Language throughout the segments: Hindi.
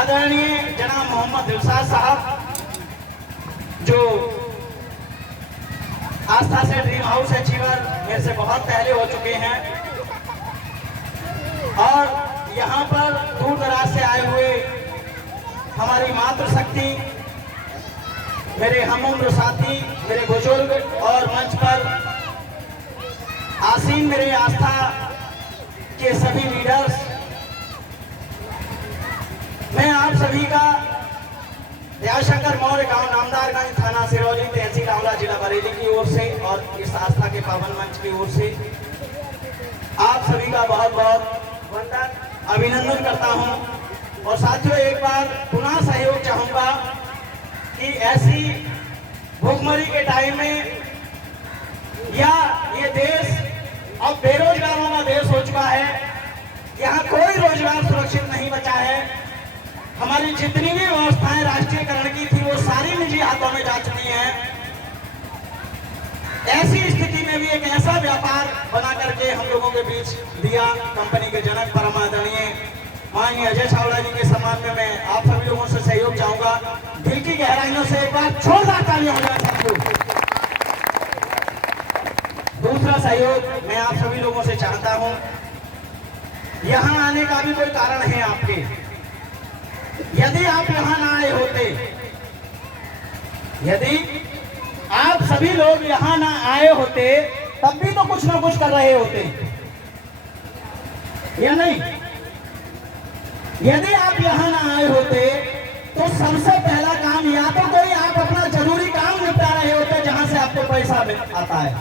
आदरणीय जनाब मोहम्मद दिलशाद साहब, जो आस्था से ड्रीम हाउस अचीवर मेरे से बहुत पहले हो चुके हैं और यहाँ पर दूर दराज से आए हुए हमारी मातृशक्ति, मेरे हमउम्र साथी, मेरे बुजुर्ग और मंच पर आसीन मेरे आस्था के सभी लीडर्स, मैं आप सभी का दयाशंकर मौर्य गांव नामदारगंज, थाना सिरौली, तहसील आंवला, जिला बरेली की ओर से और इस आस्था के पावन मंच की ओर से आप सभी का बहुत बहुत वंदन, अभिनंदन करता हूं। और साथियों, एक बार पुनः सहयोग चाहूंगा कि ऐसी भुखमरी के टाइम में या ये देश अब बेरोजगारों का देश हो चुका है, यहाँ कोई रोजगार सुरक्षित नहीं बचा है। हमारी जितनी भी व्यवस्थाएं राष्ट्रीयकरण की थी वो सारी निजी हाथों में जा चुकी हैं। ऐसी स्थिति में भी एक ऐसा व्यापार बना करके हम लोगों के बीच दिया कंपनी के जनक परम आदरणीय माननीय अजय चावला जी के सम्मान में मैं आप सभी लोगों से सहयोग चाहूंगा। दिल की गहराइयों से एक बार जोरदार तालियां हो जाए सबको। दूसरा सहयोग मैं आप सभी लोगों से चाहता हूं, यहां आने का भी कोई कारण है आपके। यदि आप यहां ना आए होते, यदि आप सभी लोग यहां ना आए होते, तब भी तो कुछ ना कुछ कर रहे होते, या नहीं? यदि आप यहां ना आए होते तो सबसे पहला काम या तो कोई आप अपना जरूरी काम निपटा रहे होते जहां से आपको पैसा आता है,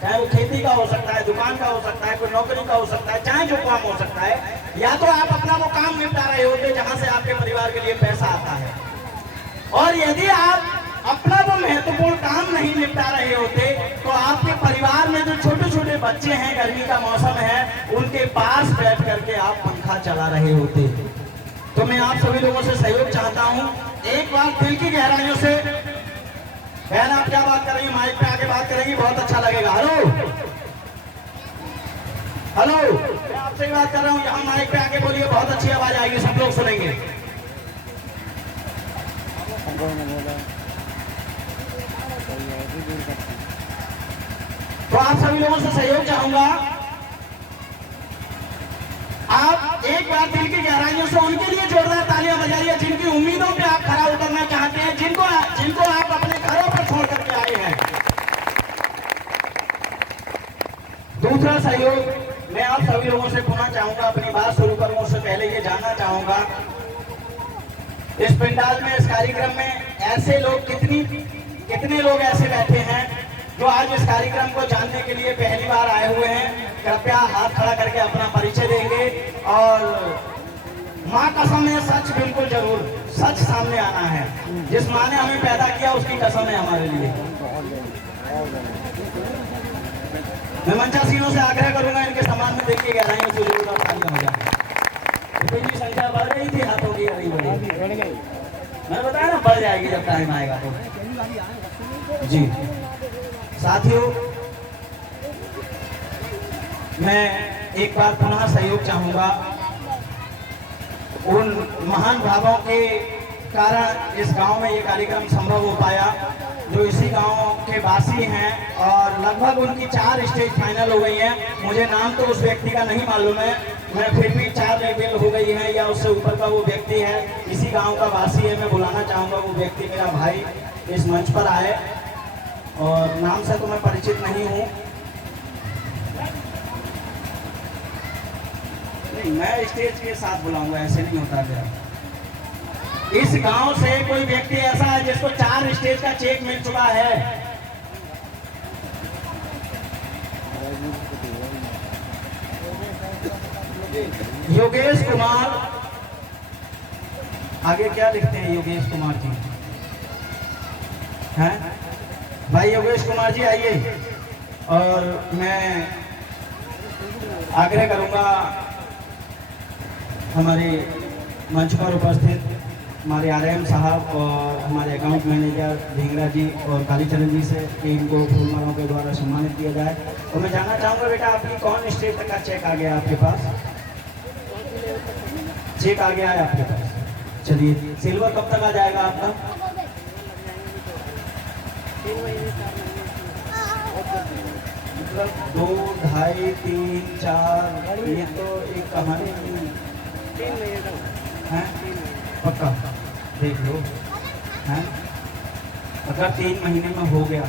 चाहे वो खेती का हो सकता है, दुकान का हो सकता है, कोई नौकरी का हो सकता है, चाहे जो काम हो सकता है, या तो आप अपना वो काम निपटा रहे होते जहां से आपके परिवार के लिए पैसा आता है। और यदि आप अपना वो महत्वपूर्ण काम नहीं निपटा रहे होते तो आपके परिवार में जो छोटे छोटे बच्चे हैं, गर्मी का मौसम है, उनके पास बैठ करके आप पंखा चला रहे होते। तो मैं आप सभी लोगों से सहयोग चाहता हूं, एक बार दिल की गहराइयों से। बहन, आप क्या बात कर रही हैं? माइक पे आके बात करेंगी, बहुत अच्छा लगेगा। हेलो हेलो, मैं आपसे ही बात कर रहा हूं, यहाँ माइक पे आके बोलिए, बहुत अच्छी आवाज आएगी, सब लोग सुनेंगे। तो आप सभी लोगों से सहयोग चाहूंगा, आप एक बार दिल की गहराइयों से उनके लिए जोरदार तालियां बजाइए जिनकी उम्मीदों पे आप खरा उतरना चाहते हैं, जिनको आप अपने घरों पर छोड़ करके आए हैं। दूसरा सहयोग मैं आप सभी लोगों से पुनः चाहूंगा, अपनी बात शुरू करूं उससे पहले ये जानना चाहूंगा, इस पंडाल में, इस कार्यक्रम में ऐसे लोग कितने लोग ऐसे बैठे हैं जो आज इस कार्यक्रम को जानने के लिए पहली बार आए हुए हैं? कृपया हाथ खड़ा करके अपना परिचय देंगे और माँ कसम है, सच बिल्कुल जरूर, सच सामने आना है। जिस माँ ने हमें पैदा किया उसकी कसम है हमारे लिए। मैं मंचासीनों से आग्रह करूंगा, इनके सम्मान में देखिए गहराइयों से जोरदार तालियां हो जाए। इतनी संख्या बढ़ गई थी, हाथों की बढ़ी, मैं बताया ना बढ़ जाएगी जब टाइम आएगा तो। जी साथियों, मैं एक बार पुनः सहयोग चाहूंगा, उन महान भावों के कारण इस गांव में ये कार्यक्रम संभव हो पाया, जो इसी गांव के वासी हैं और लगभग उनकी 4 स्टेज फाइनल हो गई हैं। मुझे नाम तो उस व्यक्ति का नहीं मालूम है, मैं फिर भी 4 लेवल हो गई है या उससे ऊपर का वो व्यक्ति है, इसी गांव का वासी है। मैं बुलाना चाहूंगा वो व्यक्ति, मेरा भाई इस मंच पर आए, और नाम से तो मैं परिचित नहीं हूँ, नहीं मैं स्टेज के साथ बुलाऊंगा, ऐसे नहीं होता क्या? इस गांव से कोई व्यक्ति ऐसा है जिसको 4 स्टेज का चेक मिल चुका है? योगेश कुमार, आगे क्या लिखते हैं योगेश कुमार जी? हैं भाई योगेश कुमार जी आइए। और मैं आग्रह करूंगा हमारे मंच पर उपस्थित हमारे आरएम साहब और हमारे अकाउंट मैनेजर ढींगरा जी और कालीचरण जी से कि इनको फूलमालाओं के द्वारा सम्मानित किया जाए। तो मैं जानना चाहूँगा बेटा, आपकी कौन स्टेज तक का चेक आ गया आपके पास? चेक आ गया है आपके पास? चलिए, सिल्वर कब तक आ जाएगा आपका? 2, 2.5, 3, 4, ये तो एक कहानी है। पक्का देख लो है। अगर 3 महीने में हो गया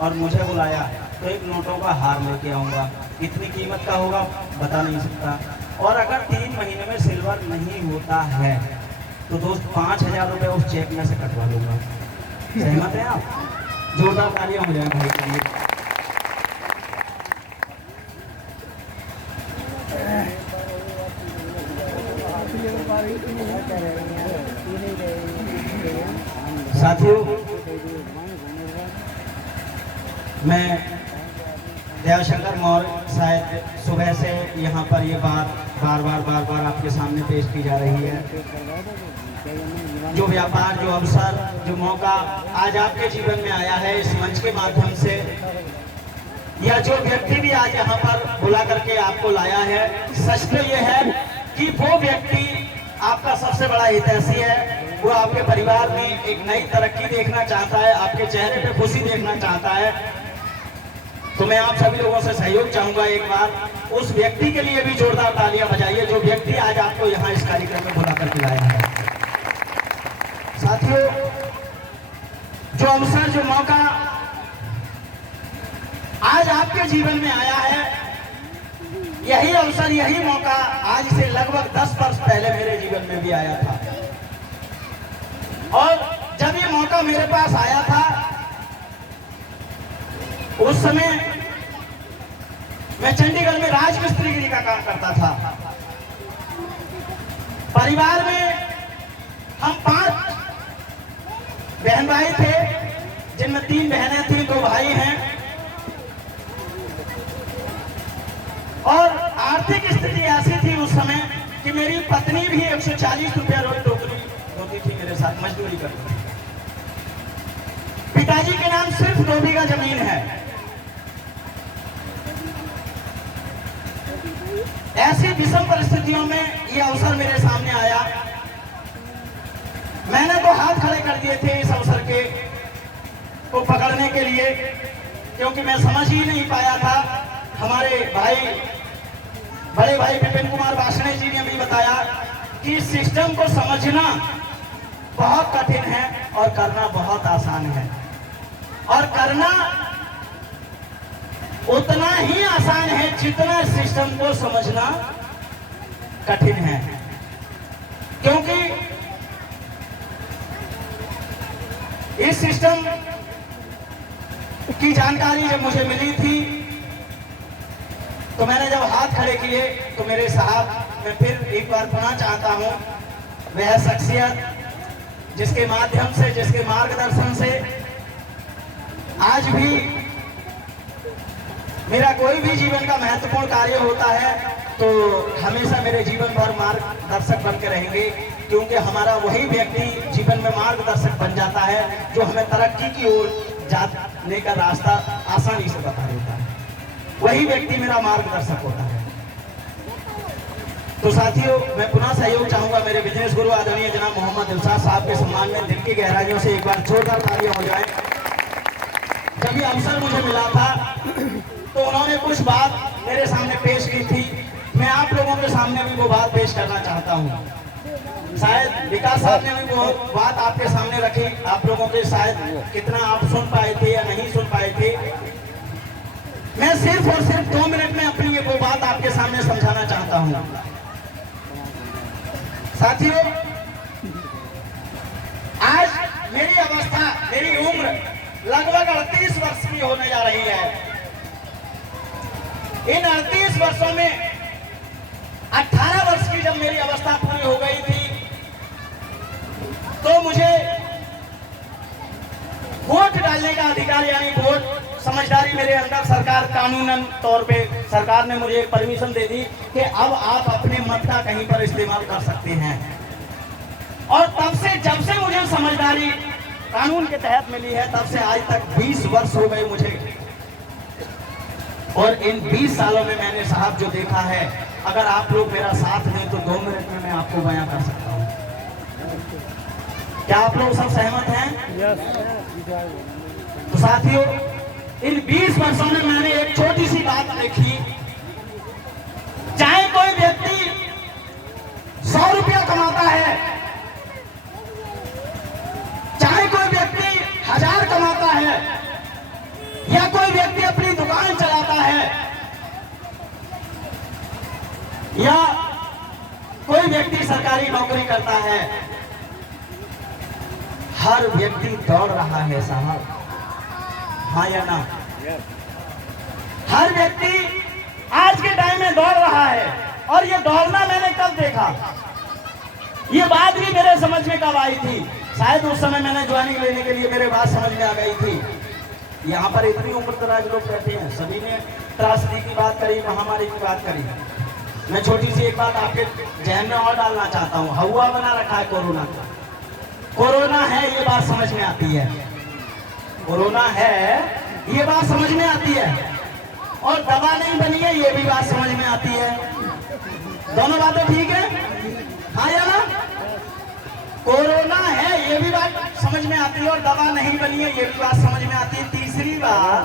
और मुझे बुलाया तो एक नोटों का हार लेके आऊँगा। कितनी कीमत का होगा बता नहीं सकता। और अगर 3 महीने में सिल्वर नहीं होता है तो दोस्त 5,000 रुपये उस चेक में से कटवा लूँगा। सहमत है आप? जोरदार तालियां हो जाए भाई के लिए। साथियों, मैं देवशंकर मौर्य शायद सुबह से यहाँ पर ये बात बार बार आपके सामने पेश की जा रही है। जो व्यापार, जो अवसर, जो मौका आज आपके जीवन में आया है इस मंच के माध्यम से, या जो व्यक्ति भी आज यहाँ पर बुला करके आपको लाया है, सच तो ये है कि वो व्यक्ति आपका सबसे बड़ा हितैषी है। वो आपके परिवार में एक नई तरक्की देखना चाहता है, आपके चेहरे पे खुशी देखना चाहता है। तो मैं आप सभी लोगों से सहयोग चाहूंगा। एक बार उस व्यक्ति के लिए भी जोरदार तालियां बजाइए जो व्यक्ति आज आपको यहाँ इस कार्यक्रम में बुला करके लाया है। साथियों, जो अवसर, जो मौका आज आपके जीवन में आया है, यही अवसर, यही मौका आज से लगभग 10 वर्ष पहले मेरे जीवन में भी आया था। और जब ये मौका मेरे पास आया था उस समय मैं चंडीगढ़ में राजमिस्त्रीगिरी का काम करता था। परिवार में हम 5 बहन भाई थे, जिनमें 3 बहनें थी, 2 भाई हैं। और आर्थिक स्थिति ऐसी थी उस समय कि मेरी पत्नी भी 140 रुपया रोज नौकरी होती थी, मेरे साथ मजदूरी करती थी। पिताजी के नाम सिर्फ 2 बीघा जमीन है। ऐसी विषम परिस्थितियों में यह अवसर मेरे सामने आया। मैंने तो हाथ खड़े कर दिए थे इस अवसर के को पकड़ने के लिए, क्योंकि मैं समझ ही नहीं पाया था। हमारे भाई, बड़े भाई विपिन कुमार वासने जी ने भी बताया कि सिस्टम को समझना बहुत कठिन है और करना बहुत आसान है। और करना उतना ही आसान है जितना सिस्टम को समझना कठिन है। क्योंकि इस सिस्टम की जानकारी जब मुझे मिली थी तो मैंने जब हाथ खड़े किए तो मेरे साहब, मैं फिर एक बार पुनः चाहता हूं, वह शख्सियत जिसके माध्यम से, जिसके मार्गदर्शन से आज भी मेरा कोई भी जीवन का महत्वपूर्ण कार्य होता है तो हमेशा मेरे जीवन भर मार्गदर्शक बन के रहेंगे। क्योंकि हमारा वही व्यक्ति जीवन में मार्गदर्शक बन जाता है जो हमें तरक्की की ओर जाने का रास्ता आसानी से बता देता है। वही व्यक्ति मेरा मार्गदर्शक होता है। तो साथियों, मैं पुनः सहयोग चाहूंगा मेरे बिजनेस गुरु आदरणीय जनाब मोहम्मद दिलशाद साहब के सम्मान में दिल की गहराइयों से एक बार जोरदार तालियां हो जाए। जब ये अवसर मुझे मिला था तो उन्होंने कुछ बात मेरे सामने पेश की थी। मैं आप लोगों के सामने भी वो बात पेश करना चाहता हूँ। शायद विकास साहब ने भी वो बात आपके सामने रखी, आप लोगों के शायद कितना आप सुन पाए थे या नहीं सुन पाए थे। मैं सिर्फ और सिर्फ 2 मिनट में अपनी ये वो बात आपके सामने समझाना चाहता हूँ। साथियों, आज मेरी अवस्था, मेरी उम्र लगभग 38 वर्ष की होने जा रही है। इन 38 वर्षों में 18 वर्ष की जब मेरी अवस्था पूरी हो गई थी तो मुझे वोट डालने का अधिकार, यानी वोट समझदारी मेरे अंदर सरकार कानूनन तौर पे सरकार ने मुझे परमिशन दे दी कि अब आप अपने मत का कहीं पर इस्तेमाल कर सकते हैं। और तब से, जब से मुझे समझदारी कानून के तहत मिली है, तब से आज तक 20 वर्ष हो गए मुझे। और इन 20 सालों में मैंने साहब जो देखा है, अगर आप लोग मेरा साथ दें तो 2 मिनट में मैं आपको बयां कर सकता हूं। क्या आप लोग सब सहमत हैं? तो साथियों, इन 20 वर्षों में मैंने एक छोटी सी बात देखी। चाहे कोई व्यक्ति 100 रुपया कमाता है, चाहे कोई व्यक्ति 1000 कमाता है, या कोई व्यक्ति अपनी दुकान चलाता है, या कोई व्यक्ति सरकारी नौकरी करता है, हर व्यक्ति दौड़ रहा है साहब, हाँ या ना? हर व्यक्ति आज के टाइम में दौड़ रहा है। और ये दौड़ना मैंने कब देखा, ये बात भी मेरे समझ में कब आई थी? शायद उस समय मैंने ज्वाइनिंग लेने के लिए मेरे बात समझ में आ गई थी। यहाँ पर इतनी उम्रदराज लोग बैठे हैं, सभी ने त्रासदी की बात करी, महामारी की बात करी। मैं छोटी सी एक बात आपके जहन में और डालना चाहता हूँ। हवा बना रखा है कोरोना का। कोरोना है ये बात समझ में आती है, कोरोना है ये बात समझ में आती है, और दवा नहीं बनी है ये भी बात समझ में आती है। दोनों बातें ठीक है, हाँ या ना? कोरोना है ये भी बात समझ में आती है, और दवा नहीं बनी है ये भी बात समझ में आती है। तीसरी बात,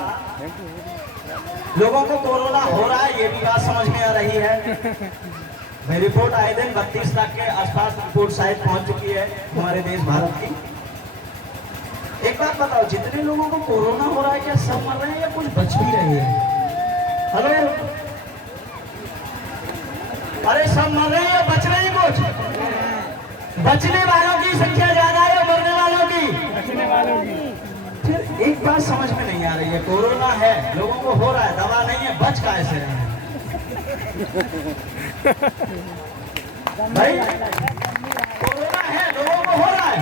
लोगों को कोरोना हो रहा है ये भी बात समझ में आ रही है। मेरी रिपोर्ट आए दिन 32 लाख के आसपास रिपोर्ट शायद पहुंच चुकी है हमारे देश भारत की। एक बात बताओ, जितने लोगों को कोरोना हो रहा है क्या सब मर रहे हैं या कुछ बच भी रहे हैं? हेलो, अरे सब मर रहे हैं या बच रहे हैं? कुछ बचने वालों की संख्या ज्यादा है या मरने वालों की? बचने वालों की। फिर एक बात समझ में नहीं आ रही है, कोरोना है, लोगों को हो रहा है, दवा नहीं है, बच कैसे रहे हैं भाई? कोरोना है, लोगों को हो रहा है,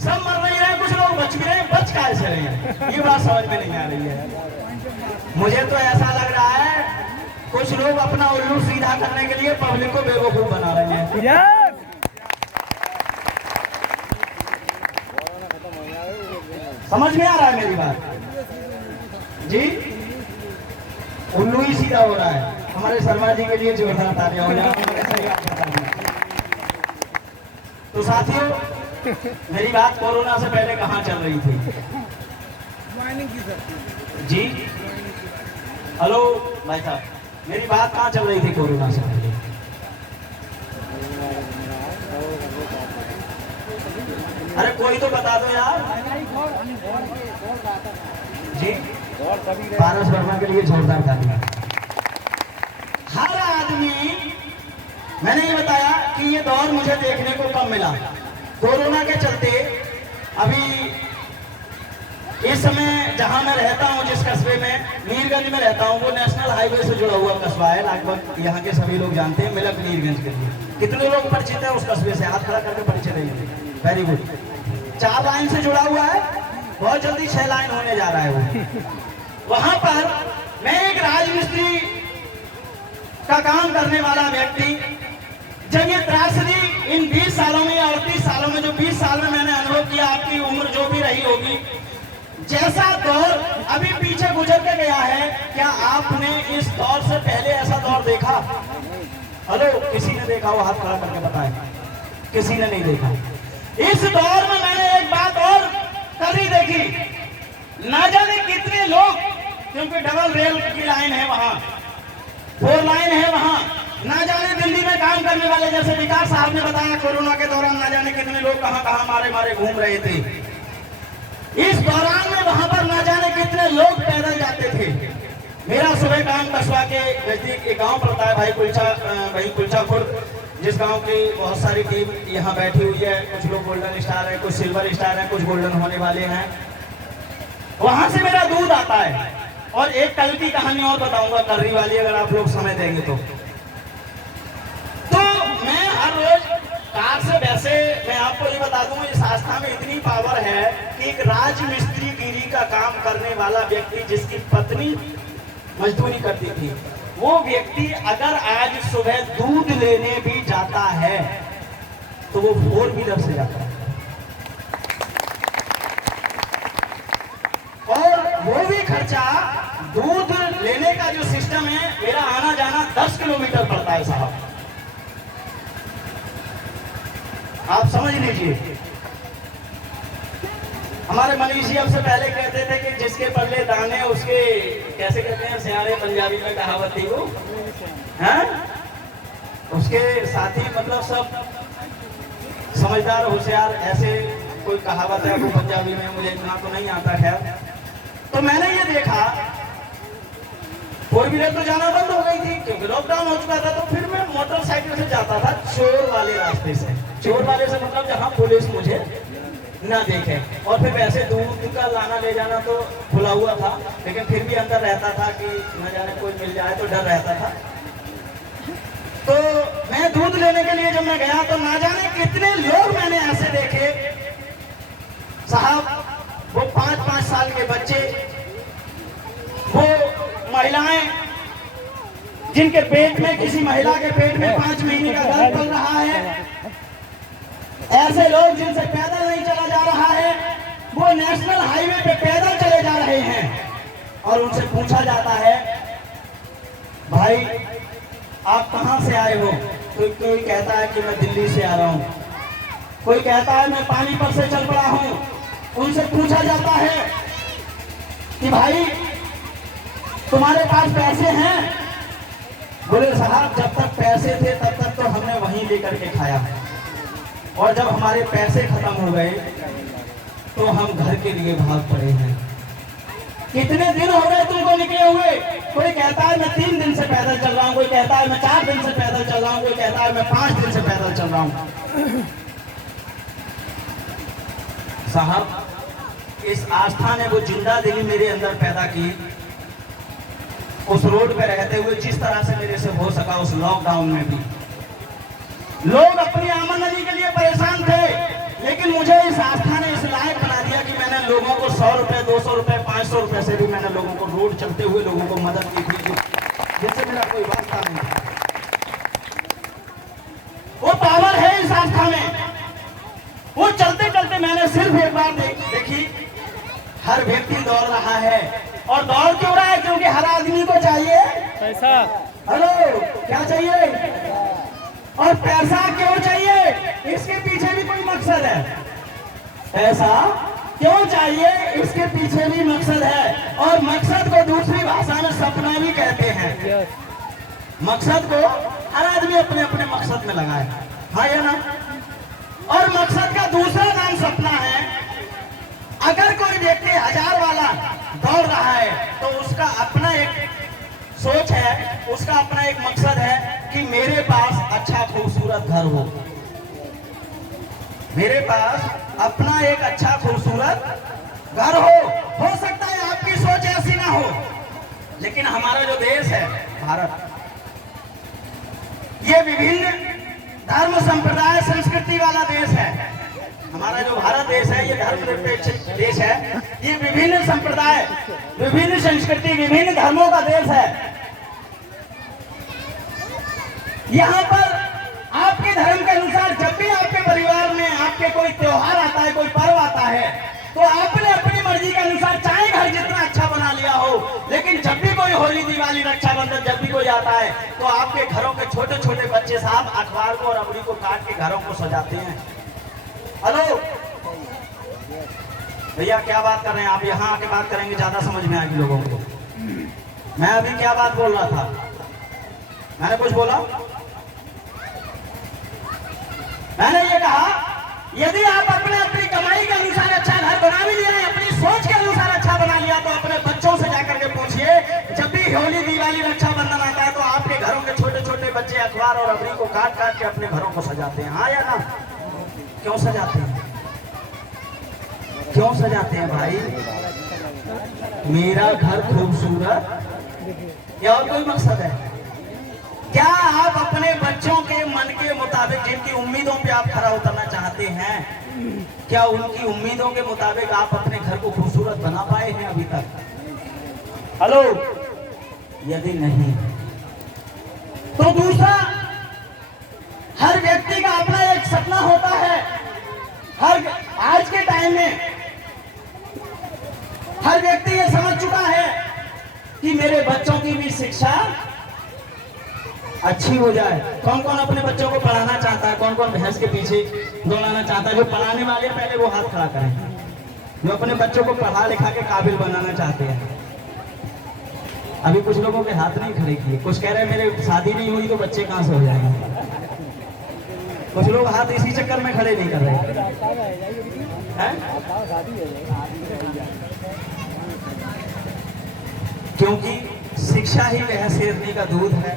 सब मर नहीं रहे, कुछ लोग बच भी रहे हैं, बच कैसे रहे हैं? ये बात समझ में नहीं आ रही है। मुझे तो ऐसा लग रहा है कुछ लोग अपना उल्लू सीधा करने के लिए पब्लिक को बेवकूफ बना रहे हैं। समझ में आ रहा है मेरी बात जी? उल्लू ही सीधा हो रहा है। हमारे शर्मा जी के लिए जोरदार तालियां हो जाए। तो साथियों, मेरी बात कोरोना से पहले कहाँ चल रही थी जी? हेलो भाई साहब, मेरी बात कहाँ चल रही थी कोरोना से पहले? अरे कोई तो बता दो यार जी। पारस वर्मा के लिए जोरदार तालियां। हर आदमी, मैंने ये बताया कि ये दौर मुझे देखने को कब मिला, कोरोना के चलते। अभी इस समय जहां मैं रहता हूं, जिस कस्बे में, मीरगंज में रहता हूं, वो नेशनल हाईवे से जुड़ा हुआ कस्बा है। लगभग यहाँ के सभी लोग जानते हैं मिलक मीरगंज के लिए। कितने लोग परिचित है उस कस्बे से? हाथ खड़ा करके परिचय देंगे। Very good. 4 लाइन से जुड़ा हुआ है, बहुत जल्दी 6 लाइन होने जा रहा है वो। वहां पर मैं एक राजमिस्त्री का काम करने वाला व्यक्ति, जब ये त्रासदी इन 20 सालों में या 38 सालों में, जो 20 साल में मैंने अनुभव किया, आपकी उम्र जो भी रही होगी, जैसा दौर अभी पीछे गुजर के गया है, क्या आपने इस दौर से पहले ऐसा दौर देखा? हेलो, किसी ने देखा हो? हाथ खड़ा करके बताएं। किसी ने नहीं देखा। इस दौर में मैंने एक बात और कभी देखी, ना जाने कितने लोग, क्योंकि डबल रेल की लाइन है वहां, 4 लाइन है वहां, ना जाने दिल्ली में काम करने वाले, जैसे विकास साहब ने बताया, कोरोना के दौरान ना जाने कितने लोग कहां मारे मारे घूम रहे थे। इस दौरान में वहां पर ना जाने कितने लोग पैदल जाते थे। मेरा सुबह काम कस्बा के नजदीक एक गांव पड़ता है, भाई कुलचा खुर्द, जिस गांव की बहुत सारी टीम यहाँ बैठी हुई है। कुछ लोग गोल्डन स्टार है, कुछ सिल्वर स्टार है, कुछ गोल्डन होने वाले हैं। वहां से मेरा दूध आता है। और एक कल की कहानी और बताऊंगा, कर्री वाली, अगर आप लोग समय देंगे तो मैं हर रोज कार से, वैसे मैं आपको ये बता दूं, इस आस्था में इतनी पावर है कि एक राजमिस्त्री गिरी का काम करने वाला व्यक्ति, जिसकी पत्नी मजदूरी करती थी, वो व्यक्ति अगर आज सुबह दूध लेने भी जाता है तो वो 4 व्हीलर से जाता है, और वो भी खर्चा, दूध लेने का जो सिस्टम है, मेरा आना जाना 10 किलोमीटर पड़ता है साहब, आप समझ लीजिए। हमारे मनीष जी हमसे पहले कहते थे कि जिसके पल्ले दाने उसके, कैसे कहते हैं सियारे पंजाबी में कहावत थी वो, हैं? उसके साथी मतलब सब समझदार होशियार, ऐसे कोई कहावत है वो पंजाबी में, मुझे इतना तो नहीं आता। खैर, तो मैंने ये देखा 4 व्हीलर तो जाना बंद हो गई थी क्योंकि लॉकडाउन हो चुका था, तो फिर मैं मोटरसाइकिल से जाता था चोर वाले रास्ते से। चोर वाले से मतलब जहाँ पुलिस मुझे ना देखे, और फिर वैसे दूर का लाना ले जाना तो खुला हुआ था, लेकिन फिर भी अंदर रहता था कि न जाने कोई मिल जाए, तो डर रहता था। तो मैं दूध लेने के लिए जब मैं गया तो ना जाने कितने लोग मैंने ऐसे देखे साहब, वो 5-5 साल के बच्चे, वो महिलाएं जिनके पेट में, किसी महिला के पेट में 5 महीने का गर्भ पल रहा है, ऐसे लोग जिनसे पैदल नहीं चला जा रहा है, वो नेशनल हाईवे पे पैदल चले जा रहे हैं, और उनसे पूछा जाता है भाई आप कहां से आए हो? तो कोई कहता है कि मैं दिल्ली से आ रहा हूं, कोई कहता है मैं पानीपत से चल पड़ा हूं। उनसे पूछा जाता है कि भाई तुम्हारे पास पैसे हैं? बोले साहब जब तक पैसे थे तब तक तो हमने वहीं लेकर के खाया, और जब हमारे पैसे खत्म हो गए तो हम घर के लिए भाग पड़े हैं। कितने दिन हो गए तुमको निकले हुए? कोई कहता है मैं 3 दिन से पैदल चल रहा हूं, कोई कहता है मैं 4 दिन से पैदल चल रहा हूं, कोई कहता है मैं 5 दिन से पैदल चल रहा हूं। साहब, इस आस्था ने वो जिंदा दिली मेरे अंदर पैदा की। उस रोड पे रहते हुए जिस तरह से मेरे से हो सका, उस लॉकडाउन में भी लोग अपनी आमदनी के लिए परेशान थे, लेकिन मुझे इस आस्था ने इस लायक बना दिया कि मैंने लोगों को 100 रुपए, 200 रुपए, 500 रुपए से भी मैंने लोगों को, रोड चलते हुए लोगों को मदद की थी, जिससे मेरा कोई वास्ता नहीं था। वो पावर है इस आस्था में। वो चलते चलते मैंने सिर्फ एक बार देखी, हर व्यक्ति दौड़ रहा है, और दौड़ क्यों रहा है? क्योंकि हर आदमी को चाहिए पैसा। हेलो, क्या चाहिए? और पैसा क्यों चाहिए? इसके पीछे भी कोई मकसद है। पैसा क्यों चाहिए? इसके पीछे भी मकसद है, और मकसद को दूसरी भाषा में सपना भी कहते हैं। मकसद को हर आदमी अपने अपने मकसद में लगाए, हाँ या ना? और मकसद का दूसरा नाम सपना है। अगर कोई व्यक्ति 1000 वाला दौड़ रहा है तो उसका अपना एक सोच है, उसका अपना एक मकसद है कि मेरे पास अच्छा खूबसूरत घर हो, मेरे पास अपना एक अच्छा खूबसूरत घर हो सकता है आपकी सोच ऐसी ना हो, लेकिन हमारा जो देश है भारत, ये विभिन्न धर्म, संप्रदाय, संस्कृति वाला देश है। हमारा जो भारत देश है ये धर्मनिरपेक्ष देश है। ये विभिन्न संप्रदाय, विभिन्न संस्कृति, विभिन्न धर्मों का देश है। यहाँ पर आपके धर्म के अनुसार जब भी आपके परिवार में आपके कोई त्योहार आता है, कोई पर्व आता है, तो आपने अपनी मर्जी के अनुसार चाहे घर जितना अच्छा बना लिया हो, लेकिन जब भी कोई होली, दिवाली, रक्षाबंधन जब भी कोई आता है तो आपके घरों के छोटे छोटे बच्चे साहब अखबार को और अबड़ी को काट के घरों को सजाते हैं। हेलो भैया, क्या बात कर रहे हैं आप? यहाँ आके बात करेंगे, ज्यादा समझ में आएगी लोगों को। मैं अभी क्या बात बोल रहा था? मैंने कुछ बोला? मैंने ये कहा यदि आप अपने अपनी कमाई के अनुसार अच्छा घर बना भी लिया, अपनी सोच के अनुसार अच्छा बना लिया, तो अपने बच्चों से जाकर के पूछिए, जब भी होली, दिवाली, रक्षाबंधन आता है तो आपके घरों के छोटे छोटे बच्चे अखबार और अबड़ी को काट काट के अपने घरों को सजाते हैं, हाँ या ना? क्यों सजाते हैं? क्यों सजाते हैं भाई? मेरा घर खूबसूरत या और कोई मकसद है? क्या आप अपने बच्चों के मन के मुताबिक, जिनकी उम्मीदों पे आप खरा उतरना चाहते हैं, क्या उनकी उम्मीदों के मुताबिक आप अपने घर को खूबसूरत बना पाए हैं अभी तक? हेलो, यदि नहीं तो दूसरा, हर व्यक्ति का अपना एक सपना होता है। आज के टाइम में हर व्यक्ति ये समझ चुका है कि मेरे बच्चों की भी शिक्षा अच्छी हो जाए। कौन कौन अपने बच्चों को पढ़ाना चाहता है? कौन कौन भैंस के पीछे दौड़ाना चाहता है? जो पढ़ाने वाले पहले वो हाथ खड़ा करें। जो अपने बच्चों को पढ़ा लिखा के काबिल बनाना चाहते हैं। अभी कुछ लोगों के हाथ नहीं खड़े किए, कुछ कह रहे हैं मेरे शादी नहीं हुई तो बच्चे कहाँ से हो जाएंगे। कुछ लोग हाथ इसी चक्कर में खड़े नहीं कर रहे हैं, क्योंकि शिक्षा ही वह शेरनी का दूध है,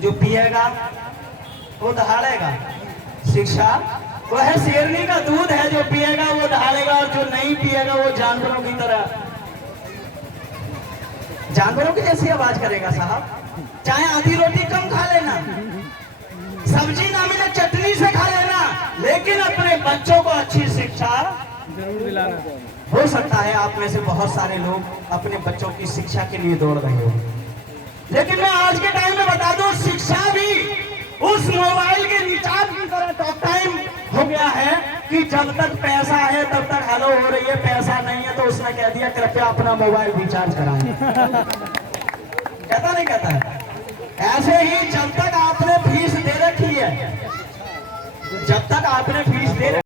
जो पिएगा वो दहाड़ेगा। शिक्षा वह शेरनी का दूध है, जो पिएगा वो दहाड़ेगा, और जो नहीं पिएगा वो जानवरों की तरह, जानवरों की जैसी आवाज करेगा साहब। चाहे आधी रोटी कम खा लेना, सब्जी ना मिले चटनी से खा लेना, लेकिन अपने बच्चों को अच्छी शिक्षा जरूर दिलाना। हो सकता है आप में से बहुत सारे लोग अपने बच्चों की शिक्षा के लिए दौड़ रहे हो, लेकिन मैं आज के टाइम में बता दूं, शिक्षा भी उस मोबाइल के रिचार्ज की तरह टॉक टाइम हो गया है कि जब तक पैसा है तब तक हेलो हो रही है, पैसा नहीं है तो उसने कह दिया कृपया अपना मोबाइल रिचार्ज कराएं। कहता नहीं कहता है? ऐसे ही जब तक आपने फीस दे रखी है, जब तक आपने फीस दे